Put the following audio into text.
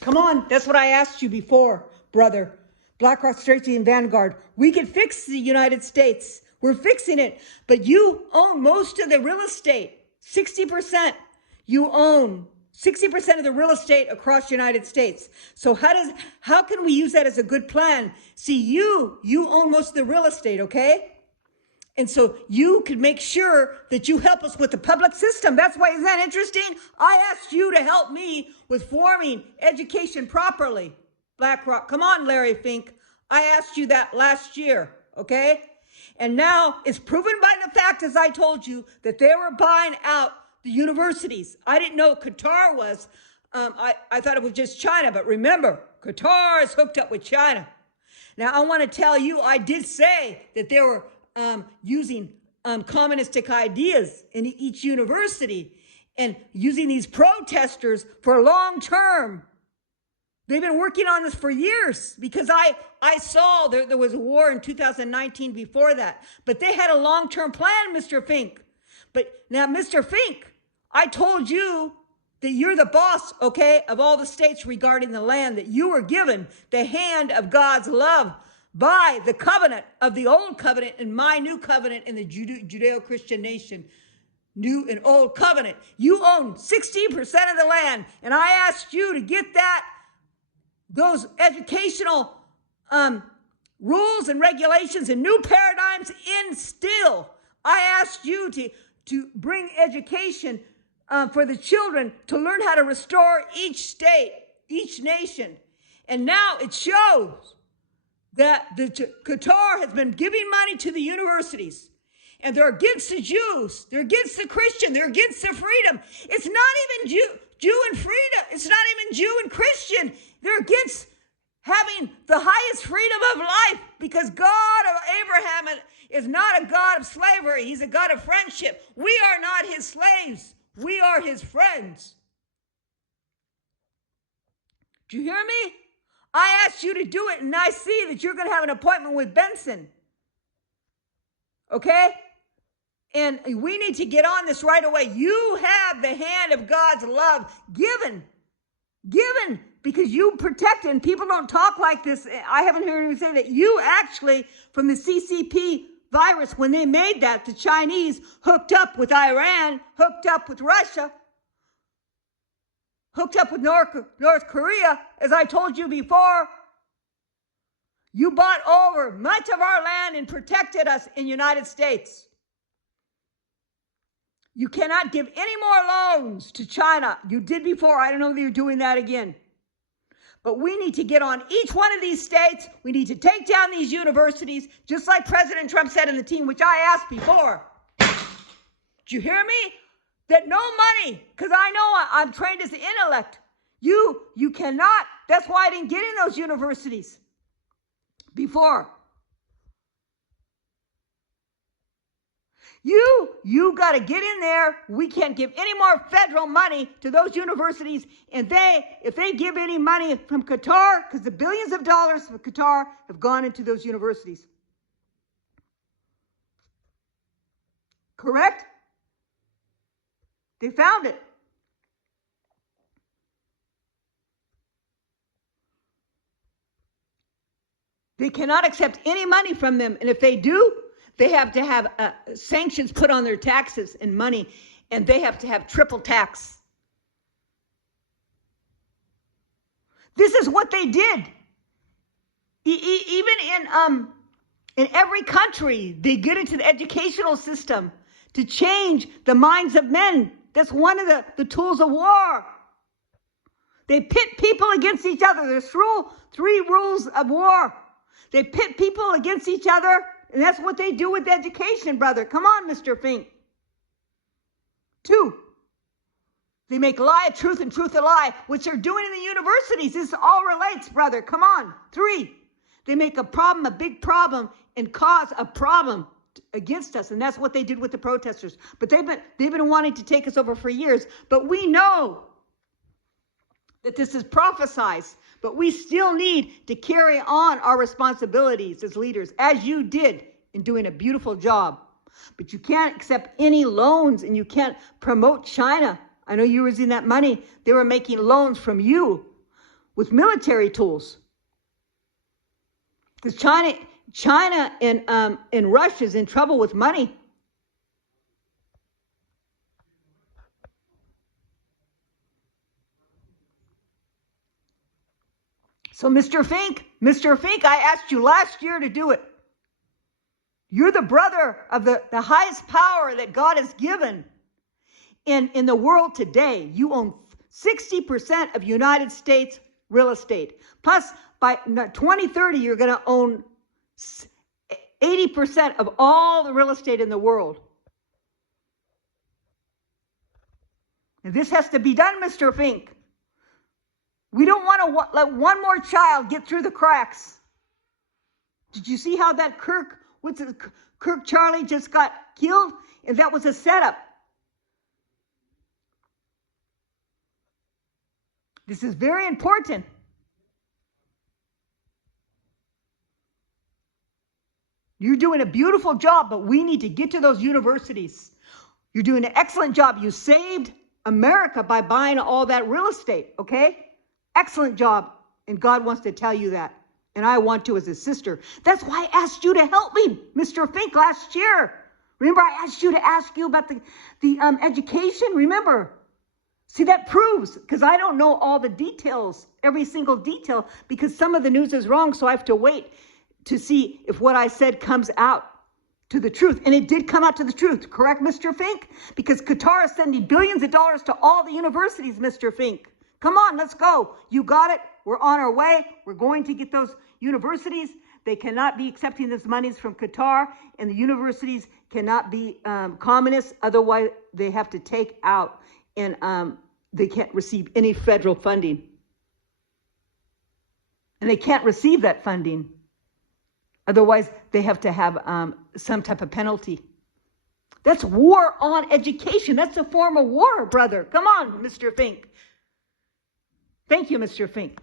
Come on, that's what I asked you before, brother. BlackRock, Strategy, and Vanguard. We can fix the United States. We're fixing it. But you own most of the real estate. 60%. You own 60% of the real estate across the United States. So how can we use that as a good plan? See, you own most of the real estate, okay? And so you could make sure that you help us with the public system. That's why, isn't that interesting? I asked you to help me with forming education properly. BlackRock, come on, Larry Fink. I asked you that last year, okay? And now it's proven by the fact, as I told you, that they were buying out the universities. I didn't know what Qatar was. I thought it was just China, but remember, Qatar is hooked up with China. Now, I want to tell you, I did say that they were using communistic ideas in each university and using these protesters for long term. They've been working on this for years because I saw there was a war in 2019 before that, but they had a long-term plan, Mr. Fink. But now, Mr. Fink, I told you that you're the boss, okay, of all the states regarding the land, that you were given the hand of God's love by the covenant of the old covenant and my new covenant in the Judeo-Christian nation. New and old covenant. You own 60% of the land, and I asked you to get those educational rules and regulations and new paradigms instilled. I asked you to bring education for the children to learn how to restore each state, each nation. And now it shows that Qatar has been giving money to the universities. And they're against the Jews. They're against the Christian. They're against the freedom. It's not even Jew and freedom. It's not even Jew and Christian. They're against having the highest freedom of life because God of Abraham is not a God of slavery. He's a God of friendship. We are not his slaves. We are his friends. Do you hear me? I asked you to do it, and I see that you're going to have an appointment with Benson. Okay? And we need to get on this right away. You have the hand of God's love given, because you protect it, and people don't talk like this. I haven't heard anyone say that. You actually, from the CCP virus, when they made that, the Chinese hooked up with Iran, hooked up with Russia, hooked up with North Korea, as I told you before. You bought over much of our land and protected us in the United States. You cannot give any more loans to China. You did before. I don't know if you're doing that again. But we need to get on each one of these states. We need to take down these universities, just like President Trump said in the team, which I asked before. Did you hear me? That no money, because I know I'm trained as an intellect. You cannot. That's why I didn't get in those universities before. You got to get in there. We can't give any more federal money to those universities. And if they give any money from Qatar, because the billions of dollars from Qatar have gone into those universities. Correct? They found it. They cannot accept any money from them. And if they do, they have to have sanctions put on their taxes and money, and they have to have triple tax. This is what they did. Even in every country, they get into the educational system to change the minds of men. That's one of the tools of war. They pit people against each other. There's three rules of war. They pit people against each other, and that's what they do with education, brother. Come on, Mr. Fink. 2, they make lie a truth and truth a lie, which they're doing in the universities. This all relates, brother. Come on. 3, they make a problem a big problem and cause a problem against us, and that's what they did with the protesters. But they've been wanting to take us over for years. But we know that this is prophesied. But we still need to carry on our responsibilities as leaders, as you did in doing a beautiful job. But you can't accept any loans, and you can't promote China. I know you were using that money. They were making loans from you with military tools. Because China and Russia is in trouble with money. So Mr. Fink, I asked you last year to do it. You're the brother of the highest power that God has given in the world today. You own 60% of United States real estate. Plus, by 2030, you're going to own 80% of all the real estate in the world. And this has to be done, Mr. Fink. We don't want to let one more child get through the cracks. Did you see how that Kirk Charlie just got killed? And that was a setup. This is very important. You're doing a beautiful job, but we need to get to those universities. You're doing an excellent job. You saved America by buying all that real estate, okay? Excellent job. And God wants to tell you that. And I want to as a sister. That's why I asked you to help me, Mr. Fink, last year. Remember, I asked you to ask you about the education? Remember? See, that proves, because I don't know all the details, every single detail, because some of the news is wrong, so I have to wait to see if what I said comes out to the truth. And it did come out to the truth, correct, Mr. Fink? Because Qatar is sending billions of dollars to all the universities, Mr. Fink. Come on, let's go. You got it. We're on our way. We're going to get those universities. They cannot be accepting those monies from Qatar, and the universities cannot be communist. Otherwise, they have to take out, and they can't receive any federal funding. And they can't receive that funding. Otherwise, they have to have some type of penalty. That's war on education. That's a form of war, brother. Come on, Mr. Fink. Thank you, Mr. Fink.